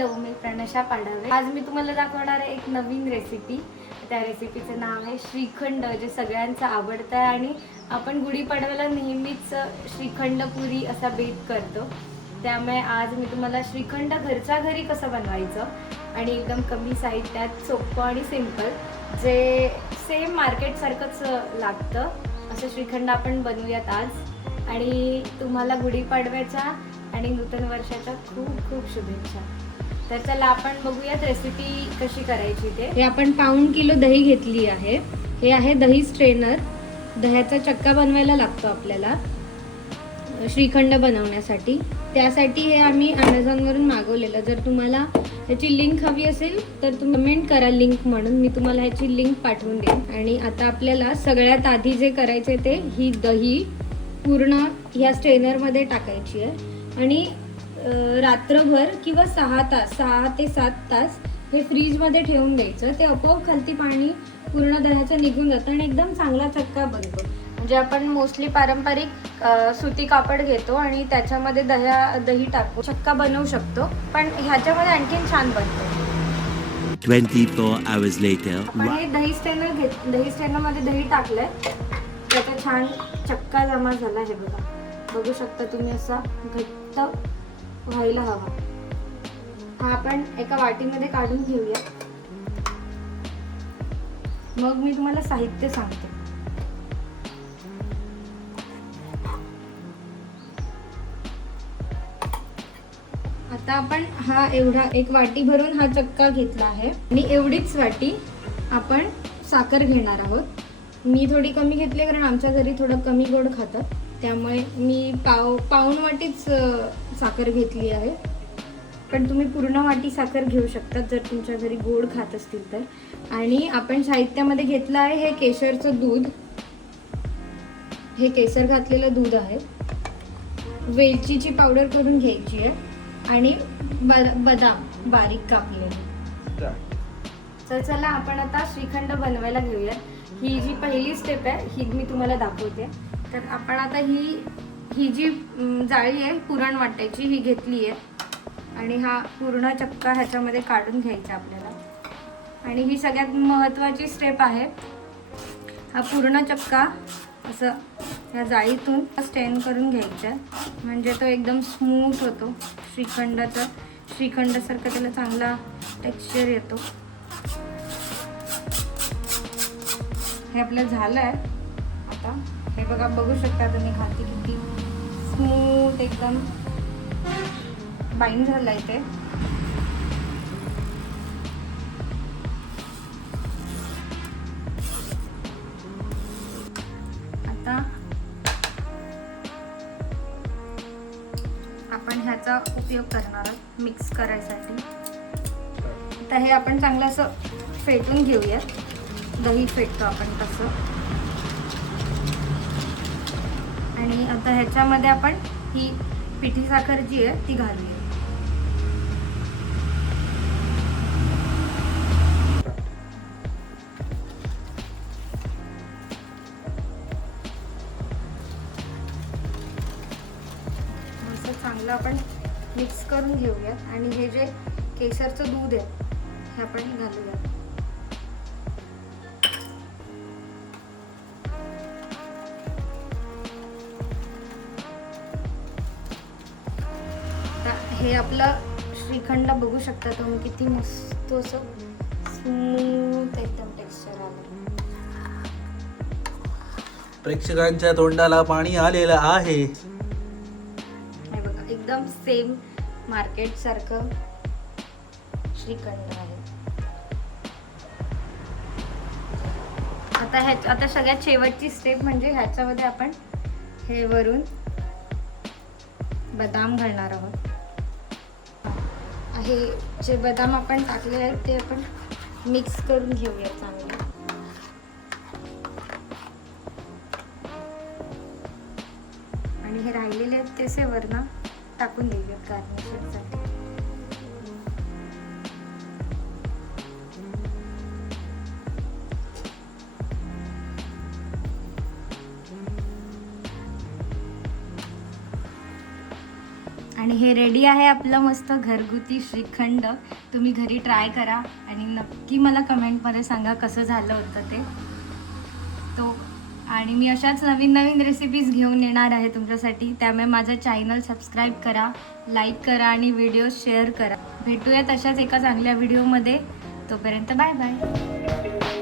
Hello, मी प्रणशा पाडावे। आज मी तुम्हाला दाखवणार आहे एक नवीन रेसिपी। त्या रेसिपीचं नाव आहे श्रीखंड, जे सगळ्यांचं आवडतं आहे आणि आपण गुढीपाडव्याला नेहमीच श्रीखंड पुरी असा बेत करतो। त्यामुळे आज मी तुम्हाला श्रीखंड घरच्या घरी कसं बनवायचं आणि एकदम कमी साहित्यात सोपं आणि सिंपल, जे सेम मार्केटसारखंच लागतं असं श्रीखंड आपण बनवूयात आज। आणि तुम्हाला गुढीपाडव्याच्या आणि नूतन वर्षाच्या खूप खूप शुभेच्छा। तर चला आपण बघूयात रेसिपी कशी करायची ते। हे आपण पाऊण किलो दही घेतली आहे। हे आहे दही स्ट्रेनर। दह्याचा चक्का बनवायला लागतो आपल्याला श्रीखंड बनवण्यासाठी। त्यासाठी हे आम्ही Amazonवरून मागवलेलं। जर तुम्हाला ह्याची लिंक हवी असेल तर तुम्ही कमेंट करा लिंक म्हणून, मी तुम्हाला ह्याची लिंक पाठवून देईन। आणि आता आपल्याला सगळ्यात आधी जे करायचे ते ही दही पूर्ण ह्या स्ट्रेनरमध्ये टाकायची आहे आणि रात्रभर किंवा 6 ते 7 तास हे फ्रीजमध्ये ठेवून द्यायचं। ते आपोआप खालती पाणी पूर्ण दह्याचं निघून जातं आणि एकदम चांगला चक्का बनतो। म्हणजे आपण मोस्टली पारंपरिक सुती कापड घेतो आणि त्याच्यामध्ये दही टाकू चक्का बनवू शकतो, पण ह्याच्यामध्ये आणखीन छान बनतो। 24 hours later. आपण हे दही स्ट्रेनरमध्ये दही टाकलंय, त्याचा छान चक्का जमा झाला आहे। बघू शकता तुम्ही, असा घट्ट व्हायला हवा। हा आपण एका वाटीमध्ये काढून घेऊया। मग मी तुम्हाला साहित्य सांगते। आता आपण हा एवढा एक वाटी भरून हा चक्का घेतला आहे आणि एवढीच वाटी आपण साखर घेणार आहोत। मी थोडी कमी घेतली कारण आमच्या घरी थोडं कमी गोड खातात, त्यामुळे मी पाऊण वाटीच साखर घेतली आहे। पण तुम्ही पूर्ण वाटी साखर घेऊ शकता जर तुमच्या घरी गोड खात असतील तर। आणि आपण साहित्यामध्ये घेतलं आहे हे केशरचं दूध। हे केसर घातलेलं दूध आहे। वेलचीची पावडर करून घ्यायची आहे आणि बदाम बारीक कापलेले। तर चला आपण आता श्रीखंड बनवायला घेऊया। ही जी पहिली स्टेप आहे ही मी तुम्हाला दाखवते। तर आपण आता ही जी जाळी आहे पुरण वाटायची ही घेतली आहे आणि हा पूर्ण चक्का ह्याच्यामध्ये काढून घ्यायचा आपल्याला। आणि ही सगळ्यात महत्त्वाची स्टेप आहे। हा पूर्ण चक्का असं या जाळीतून स्ट्रेन करून घ्यायचा, म्हणजे तो एकदम स्मूथ होतो। श्रीखंडासारखं त्याला चांगला टेक्स्चर येतो। हे आपलं झालं आहे। आता हे बघू शकता तुम्ही खाली किती स्मूथ एकदम बाइंड झालंय ते। आता आपण ह्याचा उपयोग करणार आहोत मिक्स करायसाठी। आता हे आपण चांगलं असं फेटून घेऊया। दही फेटतो आपण तसं। आणि आता ह्याच्यामध्ये आपण ही पिठी साखर जी आहे ती घालूया। असं चांगलं आपण मिक्स करून घेऊयात आणि हे जे केसरचं दूध आहे हे आपण घालूया। हे आपलं श्रीखंड बघू शकता तुम्ही, किती मस्त असं स्मूथ एकदम टेक्स्चर आलं। प्रेक्षकांच्या तोंडाला पाणी आलेलं आहे। हे बघा एकदम सेम मार्केट सारखं श्रीखंड आहे। आता सगळ्यात शेवटची स्टेप म्हणजे ह्याच्यामध्ये आपण हे वरून बदाम घालणार आहोत। हे जे बदाम आपण टाकले आहेत ते आपण मिक्स करून घेऊया चांगलं। आणि हे राहिलेले आहेत ते असे वरनं टाकून देऊयात गार्निशिंगसाठी। आणि हे रेडी आहे आपलं मस्त घरगुती श्रीखंड. तुम्ही घरी ट्राय करा आणि नक्की मला कमेंटमध्ये सांगा कसं झालं होतं ते. तो आणि मी अशाच नवीन नवीन रेसिपीज घेऊन येणार आहे तुमच्यासाठी. त्यामुळे माझं चॅनल सबस्क्राईब करा, लाईक करा आणि व्हिडिओ शेअर करा. भेटूयात अशाच एका चांगल्या व्हिडिओमध्ये. तोपर्यंत बाय बाय.